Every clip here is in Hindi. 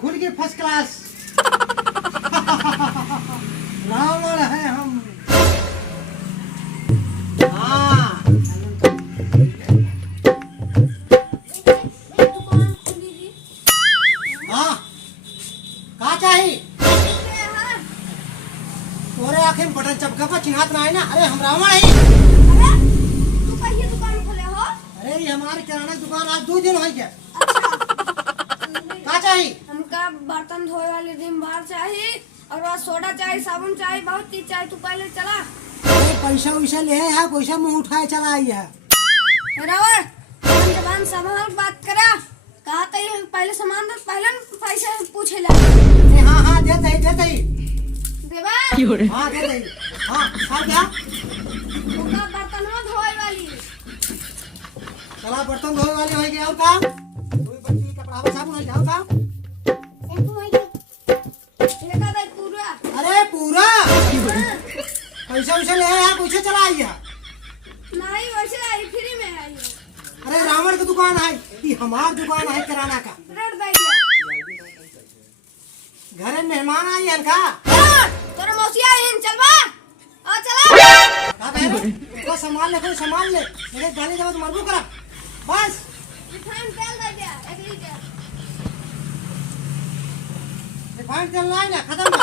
खुल के फर्स्ट क्लास। रावण है हम। हाँ हाँ का चाहिए तोरे आँखें में बटन चपका पर चिन्हात ना है ना। अरे हम रावण है। तू कहिए दुकान खोले हो? अरे ये हमारी किराना दुकान आज 2 दिन हो गया। अच्छा का चाहिए? हमका बर्तन धोए वाली रिम बार चाहिए और वह सोडा चाहिए, साबुन चाहिए, बहुत चीज चाहिए। तू पहले चला। अरे पैसा वैसा ले है पैसा मुँह उठाए चला आई है। रावण जबान संभाल बात करा। कहा था ये पहले सामान दे, पहले पैसा पूछे ला। अरे हाँ हाँ देते ही देवा हाँ देते ही। हाँ हाँ क्या ओका बर्तन धोए वाली। चला बर्तन धोए वाली हो गया। और का कोई बच्ची कपड़ा में साबुन हो जाओ का। देखा दे पूरा। अरे पूरा पैसा वैसा ले है पूछे चला आई है। नहीं वैसे आई फ्री में आई है। अरे रावण की दुकान है ये हमार दुकान है किराना का। रेट दे दिया। घरे मेहमान आई है का। तोरे मौसी आई हैं, चल बा आ चला। का बहन तो सामान ले कोई सामान ले मेरे गाली दबा तो मरबू करा बस। रिफाइंड तेल दे दिया 1 लीटर। रिफाइंड तेल नहीं ना खत्म ना।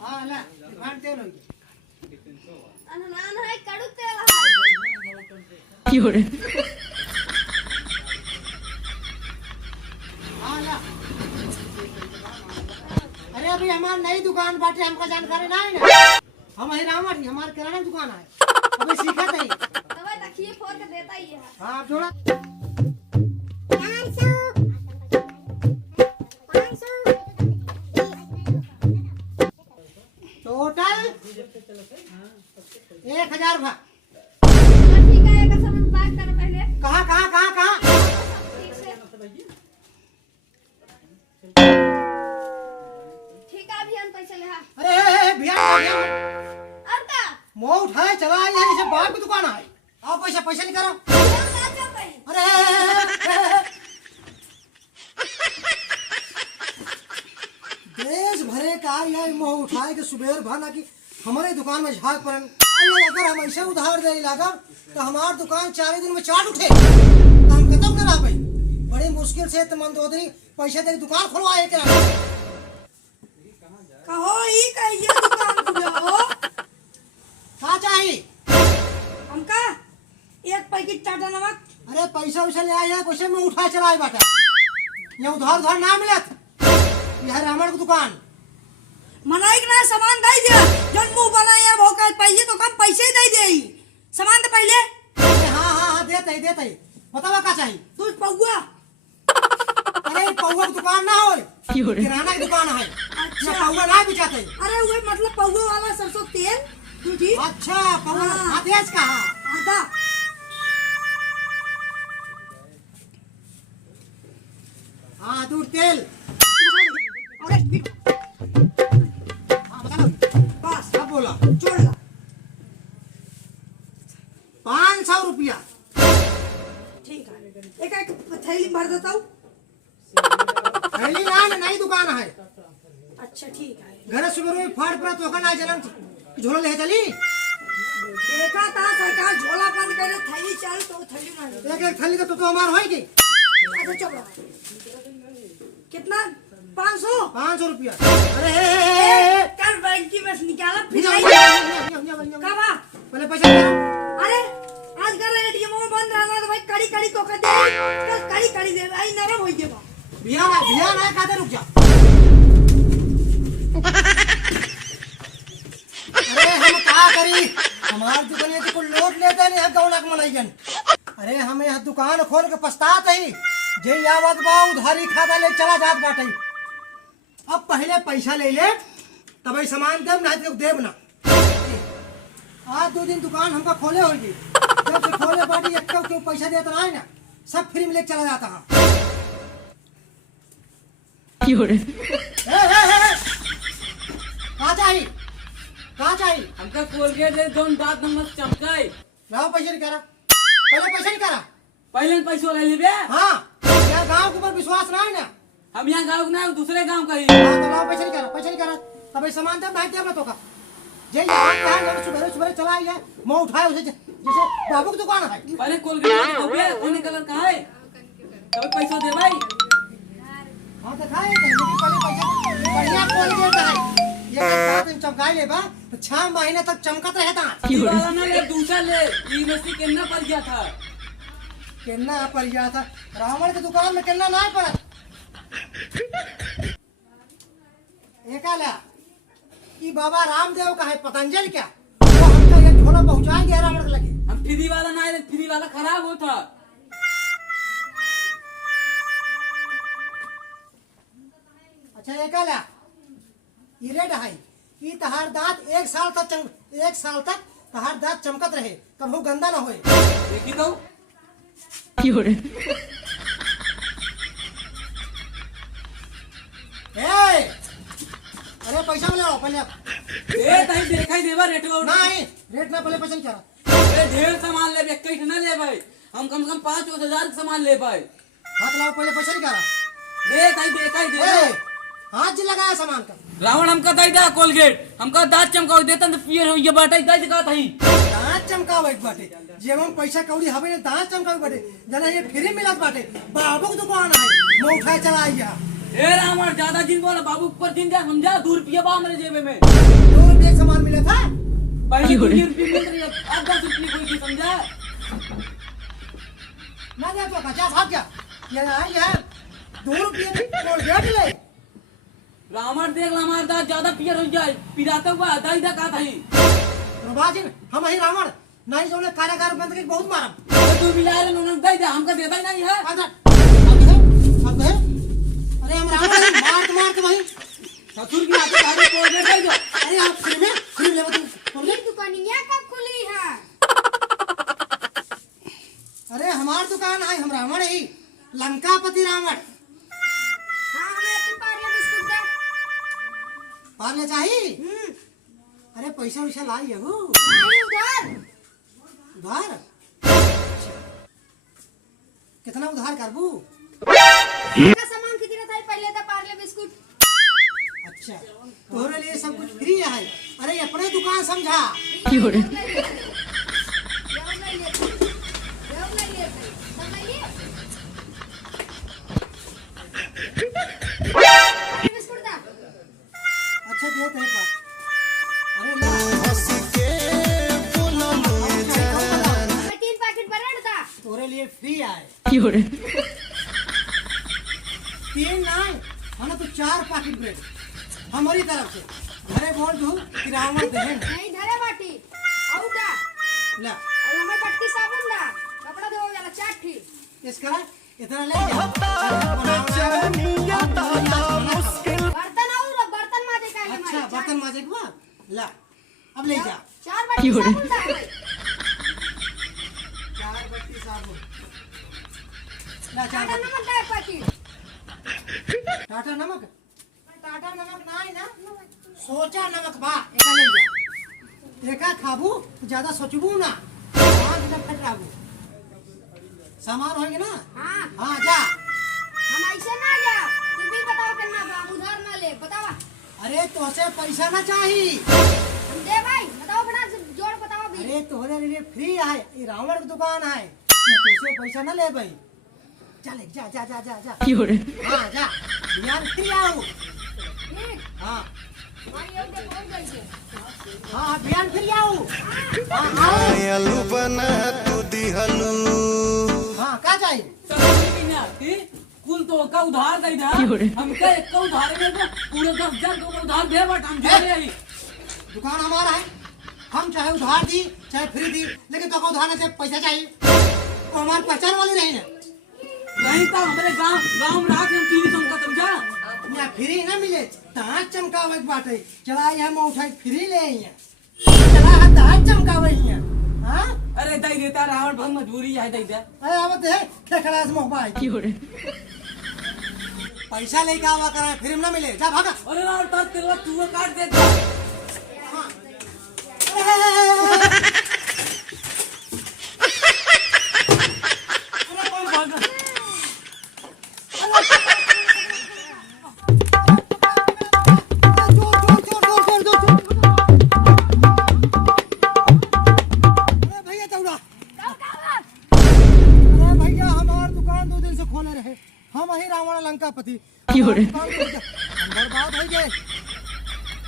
हाँ ना रिफाइंड तेल हो गया। अननान है कड़ू तेल है। हाँ ना अरे अभी हमारी नई दुकान बाटे हमको जानकारी नहीं ना। हम ही रावण हमारे किराना दुकान है अभी सीखा नहीं। दवाई देखिए फोड़ के देता ही है। हाँ आप जोड़ा टोटल 1000 भा। ठीक है एक सामान पैक कर पहले। कहाँ कहाँ कहाँ कहाँ ठीक से ठीक है अभी हम पैसे ले। अरे भैया और का मोह उठाए चला आई है जैसे बाप की दुकान है। आओ पैसा पैसा नहीं करो। ना चल भाई। अरे देश भरे का ये मोह उठाए के सुबेर भाना की हमारे दुकान में झाग पर अगर हम ऐसे उधार दे लगा तो हमार दुकान 4 दिन में चाट उठे तो हम खत्म करा भाई। बड़ी मुश्किल से मंदोदरी पैसा दे दुकान खुलवाए के कहो ही कहिए दुकान खुलो। का चाहिए हमका 1 पैकेट टाटा नमक। अरे पैसा वैसा ले आया कैसे में उठा चलाए बाटा ये उधार उधार ना मिलत। यह रावण की दुकान मनाई के ना सामान दे दिया जन मुंह बनाया भोका पैसे तो कम पैसे दे दे सामान तो पहले। अरे हाँ हाँ हाँ देते ही बतावा का चाहिए। तू पौआ। अरे पौवा की दुकान ना हो किराना की दुकान है। अच्छा पौवा ना बेचाते। अरे वो मतलब पौआ वाला सरसों तेल तू ठीक। अच्छा पौवा आदेश का आधा हाँ दूर तेल। अरे हाँ बता बस अब बोला जोड़ ला। 500 रुपया। ठीक है एक थैली भर देता हूँ। पहली ना नई दुकान है। अच्छा ठीक है। घर सुबह में फाड़ पड़ा तो ना जलन झोला ले चली। देखा था सरकार झोला बंद करे थैली चल तो थैली ना एक थैली तो हमार होगी। अच्छा चलो कितना 500 500 रुपया। अरे कल बैंक की बस निकाला फिर कब आ? पहले पैसा दे। अरे आज कर एटीएम में बंद रहना तो भाई कड़ी कड़ी को कर दे कड़ी कड़ी दे आई नरम हो जेबा। भैया ना काते रुक जा। अरे हम का करी हमार दुकान तो कोई लोट लेते नहीं है गौनक मनाइगन। अरे हम यह दुकान खोल के पछतात ही जे आवत बा उधारी खाता ले चला जात बाटे। अब पहले पैसा ले ले तब सामान देव नहीं तो देव ना। आज 2 दिन दुकान हमका खोले होगी जब से खोले बाटी एक क्यों पैसा देता नहीं ना सब फ्री में लेके चला जाता है। का चाहिए कहाँ चाहिए? हमका कोलगेट दे दोन दांत नमक चमकाए। लाओ पैसे निकाला, पहले पैसे निकाला। पहले पैसो ले लेबे। हाँ, यहाँ गाँव के ऊपर विश्वास ना है ना। हम यहाँ गाँव ना दूसरे गाँव का ही। हाँ तो लाओ पैसे निकाला, पैसे निकाला। तब सामान दे भाई क्या का जे सुबह सुबह चला है मैं उठाए उसे जैसे बाबू की दुकान है। पहले कोलगेट हो गया, कौन कलर का है? तब पैसा दे भाई। हाँ दिखाए पहले पैसा बढ़िया कोलगेट है। ये दांत चमकाई ले बा तो 6 महीने तक चमकत रहे दांत। ये वाला ना ले, दूसरा ले। ये नसी कितना पड़ गया था? किन्ना पर गया था रावण की दुकान में, किन्ना ना पड़ा। एक आला कि बाबा रामदेव का है पतंजलि क्या, वो हमका ये झोला पहुंचा गया रावण के लगे। हम फ्री वाला ना है, फ्री वाला खराब होता। अच्छा एक आला ये रेड है कि तहार दांत 1 साल तक तहार दांत चमकत रहे, कभी गंदा ना होए। देखी तो अरे पैसा में ले आओ पहले। ए तई देखा ही देबा रेट में नहीं रेट में पहले पैसा करा। ए ढेर सामान ले, एक कहीं ना ले भाई। हम कम से कम 5-1000 का सामान ले भाई। हाथ लाओ पहले पैसा करा। दे तई देखा ही दे। हाथ जी लगाया सामान का। रावण हमका दई दा कोलगेट, हमका दांत चमकाओ देता तो पियर हो ये बाटा दई दिखा तई। दांत चमकावे बाटे जेब में पैसा कौड़ी हवे ने दांत चमकावे बाटे जना ये फ्री मिलत बाटे। बाबू की दुकान है मैं उठाए चला आइया। ए रावण ज्यादा जिन बोला, बाबू ऊपर जिन जा समझा। 2 रुपया बा मेरे जेबे में। 2 रुपये का सामान मिला था। पहले 2 रुपये मिल रही है, अब 10 रुपये कोई की समझा। ना दे तो बचा भाग जा। ये 2 रुपये की कोलगेट ले। रावण देख ला हमारा दांत ज्यादा पियर हो जाए, पिराता हुआ दई दा का थई। प्रभाजी हम ही रावण नहीं जोने कारागार बंद के बहुत मारम। अरे तू मिला ले नोन दई दे, हमका देता ही नहीं है। अब है अरे हम रावण मार के भाई ससुर की आते आगे कोलगेट दई दो। अरे आप फ्री ले तुम। ये दुकानिया कब खुली है? अरे हमार दुकान है, हम रावण ही लंकापति रावण। हाँ हमें अपनी पार्ले बिस्कुट दे। पार्ले चाहिए? अरे पैसा वैसा लाई है वो नहीं उधर। उधार कितना उधार करबू? का सामान कितना था पहले था पार्ले बिस्कुट। अच्छा तोहरे लिए सब कुछ फ्री है। अरे अपने दुकान समझा। बिस्कुट दा। अच्छा दे तेरे पास। अरे ला मैं 3 पैकेट ब्रेड दा। तोरे लिए फ्री है। 3 नहीं हम तो 4 पैकेट ब्रेड हमारी तरफ से। घरे बोल दू कि रावण देहन नहीं धरे बाटी। आउ दा। ला और हमें पट्टी साबुन दा। कपड़ा धो वाला 4 ठी। इसका इतना ले जा। बर्तन माजे का है अच्छा हमारे। बर्तन माजे के बाद ला अब ले जा। 4 बाटी साबुन दा है। 4 बट्टी साबुन ला। 4 टाटा नमक दा पैकेट। टाटा नमक नहीं ना सोचा नमक बा एका ले जा। एका खाबू तो ज्यादा सोचबू ना। आग जब फटाबू सामान होंगे ना। हाँ हाँ जा। हम ऐसे ना जा। तू भी बताओ कितना बा, हम उधार ना ले। बतावा। अरे तोसे पैसा ना चाहिए। हम दे भाई बताओ बड़ा जोड़ बताओ भी। अरे तोहरे लिए फ्री है, ये रावण की दुकान है। ये तोसे पैसा ना ले भाई। चल जा जा जा जा जा। हाँ जा बिहार फ्री आओ। ठीक। हाँ हमारी ये दे कौन गई है? हाँ बिहार फ्री आओ। हाँ आओ। हाँ क्या चाहिए? ससुर की ना थी, कुल तो का उधार दई दा। हमका एक का उधार में तो पूरे 10,000 का उधार दे बट हम जोड़े आई। दुकान हमारा है, हम चाहे उधार दी चाहे फ्री दी, लेकिन तो उधार से पैसा चाहिए। वो हमारी पहचान वाली नहीं है। नहीं तो हमारे गांव में रात हम टीवी तुमका समझा। यहाँ फ्री ना मिले दांत चमकावे के बाटे। चला यहाँ मैं उठाई फ्री ले आई हैं। चला है दांत चमकावे यहाँ। हाँ अरे दई देता रावण बहुत मजबूरी है दई दे। अरे आवत है खेखड़ा से मोहबाई पैसा लेके आवा करा फिर ना मिले जा भागा। अरे रावण तो तेरे तू काट दे। हाँ कौन भाग गया? अरे भैया दौड़ा। अरे भैया हमार दुकान 2 दिन से खोले रहे, हम ही रावण लंकापति बर्बाद हो गए।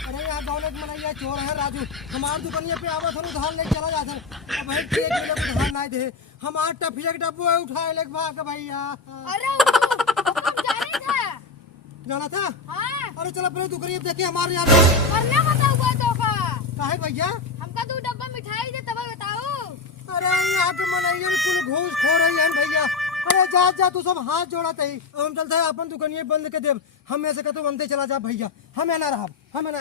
अरे यहाँ दौलत मनैया चोर है राजू, हमार दुकानिया पे आवत हम उधार ले चला जाता है। अब भाई एक मिले उधार नहीं दे, हमार टफिया के डब्बू उठाए ले भाग भैया। अरे तुम जानी था? जाना था? हाँ। अरे चलो पहले दुकानिया देखे हमारे यहाँ वरना बता हुआ तो का काहे भैया। हमका 2 डब्बा मिठाई दे तब बताओ। अरे यहाँ के मनैया में कुल घूस खो रही है भैया। अरे जा तू सब हाथ जोड़त है, हम चलते हैं अपन दुकानिया बंद के देव, हम ऐसे कहते बनते चला जा भैया, हमें ना रहा, हमें ना